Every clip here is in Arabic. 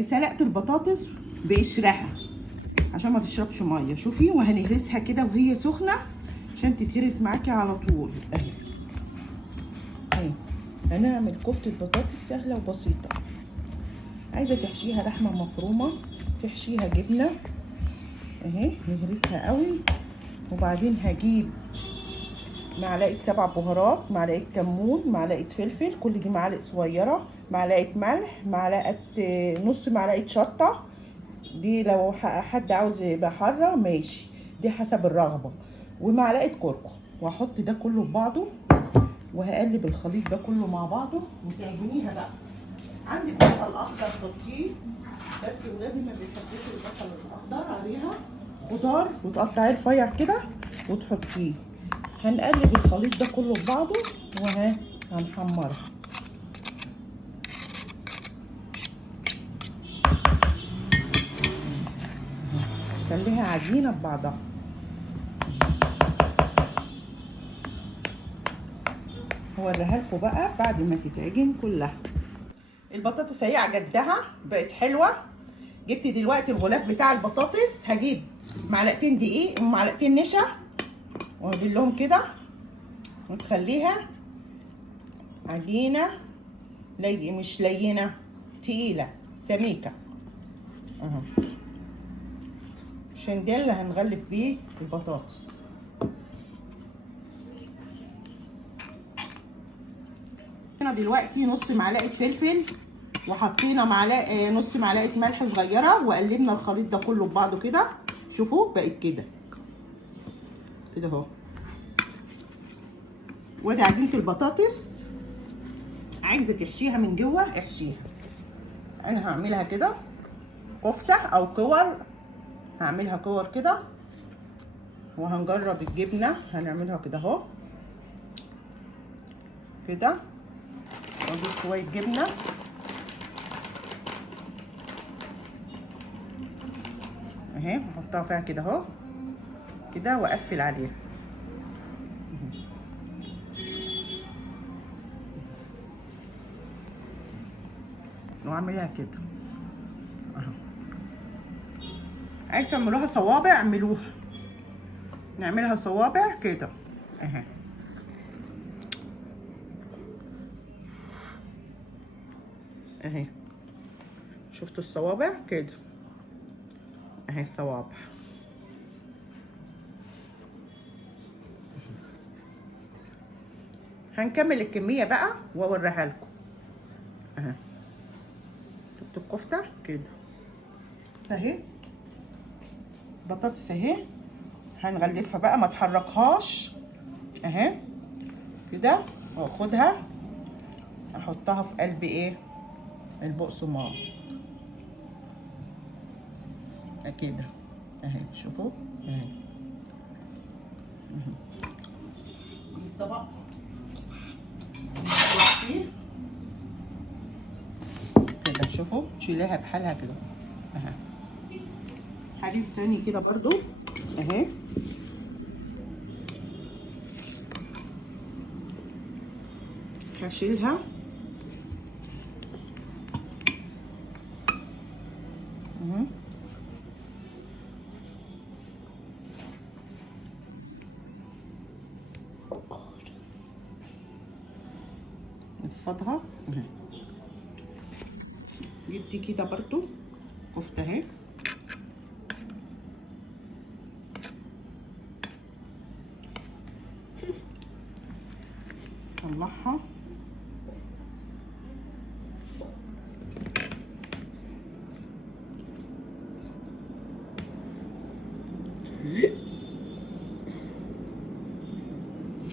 سلقت البطاطس بقشرها عشان ما تشربش ميه. شوفي، وهنهرسها كده وهي سخنه عشان تتهرس معاكي على طول. اهي هنعمل كفته بطاطس سهله وبسيطه. عايزه تحشيها لحمه مفرومه، تحشيها جبنه، اهي نهرسها قوي. وبعدين هجيب معلقه 7 بهارات، معلقه كمون، معلقه فلفل، كل دي معالق صغيره، معلقه ملح، معلقه نص معلقه شطه، دي لو حد عاوز يبقى حاره ماشي، دي حسب الرغبه، ومعلقه كركم. وهحط ده كله ببعضه وهقلب الخليط ده كله مع بعضه وتعجنيها بقى. عندك بصل اخضر حطيه، بس ولادي ما بيحبوش البصل الاخضر عليها، خضار وتقطعيه رفيع كده وتحطيه. هنقلب الخليط ده كله ببعضه وهنحمره. خليها عجينه ببعضها. هوريها لكم بقى بعد ما تتعجن كلها. البطاطس اهي عجنتها بقت حلوه. جبت دلوقتي الغلاف بتاع البطاطس، هجيب معلقتين دقيق ومعلقتين نشا وادلهم كده وتخليها عجينه مش لينه، تقيله سميكه اهو، عشان ده اللي هنغلف بيه البطاطس. هنا دلوقتي نص معلقه فلفل، وحطينا نص معلقه ملح صغيره، وقلبنا الخليط ده كله ببعضه كده. شوفوا بقت كده كده اهو. وادي عجينه البطاطس، عايزه تحشيها من جوه احشيها. انا هعملها كده كفته او كور، هعملها كور كده. وهنجرب الجبنه، هنعملها كده اهو كده، واضيف شويه جبنه اهي، بحطها فيها كده اهو كده واقفل عليها. واعملها كده اهو. عايز تعملوها صوابع اعملوها، نعملها صوابع كده اهي. اهي شفتوا الصوابع كده اهي، صوابع. هنكمل الكميه بقى واوريها لكم اهي. شفتوا الكفته كده اهي، بطاطس اهي. هنغلفها بقى، ما تحركهاش اهي كده، واخدها احطها في قلب ايه البقسماط كده اهي. شوفوا اهي الطبق كده. شوفوا تشيليها بحالها كده اهي. حليب تاني كده برضو اهي. هشيلها اهي. نفضها اهي. جبتي كده برضو كفته اهي. طلعها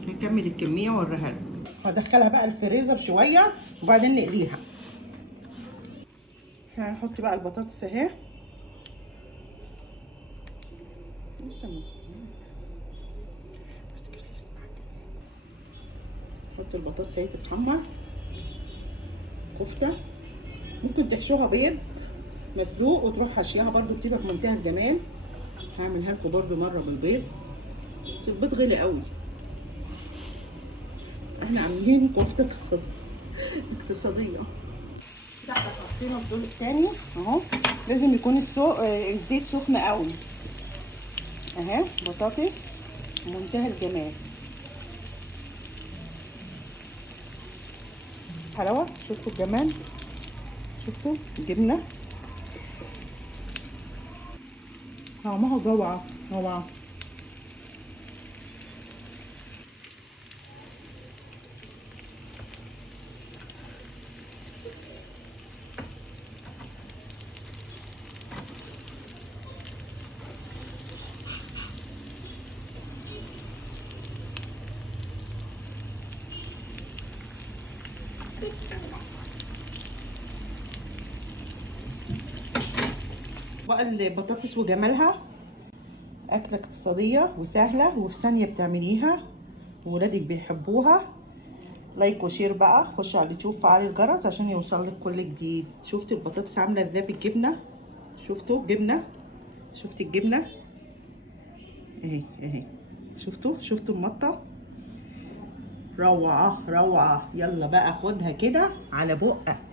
نكمل الكميه واوريها لكم. هدخلها بقى الفريزر شويه وبعدين نقليها. هنحط بقى البطاطس اهي. نحط البطاطس اهي تتحمر كفته. ممكن تحشوها بيض مسلوق وتروح حشيها برضو، بتبقى في منتهى الجمال. هعملها لكم برضو مره بالبيض، بس البيض غالي قوي. احنا عاملين كفته اقتصاديه. حطينا الدول التاني اهو. لازم يكون الزيت سخن قوي اهي. بطاطس منتهى الجمال، حلاوه. شفتوا الجمال؟ شفتوا الجبنه طعمها روعه روعه. بقى البطاطس وجمالها، أكلة اقتصادية وسهلة وفي ثانية بتعمليها وولادك بيحبوها. لايك وشير بقى، خش على اليوتيوب فعلي الجرس عشان يوصلك كل جديد. شفتوا البطاطس عاملة ازاي بالجبنة؟ شفتوا جبنة؟ شفتي الجبنة؟ اهي اهي. شفتوا المطة؟ روعة روعة. يلا بقى خدها كده على بقك.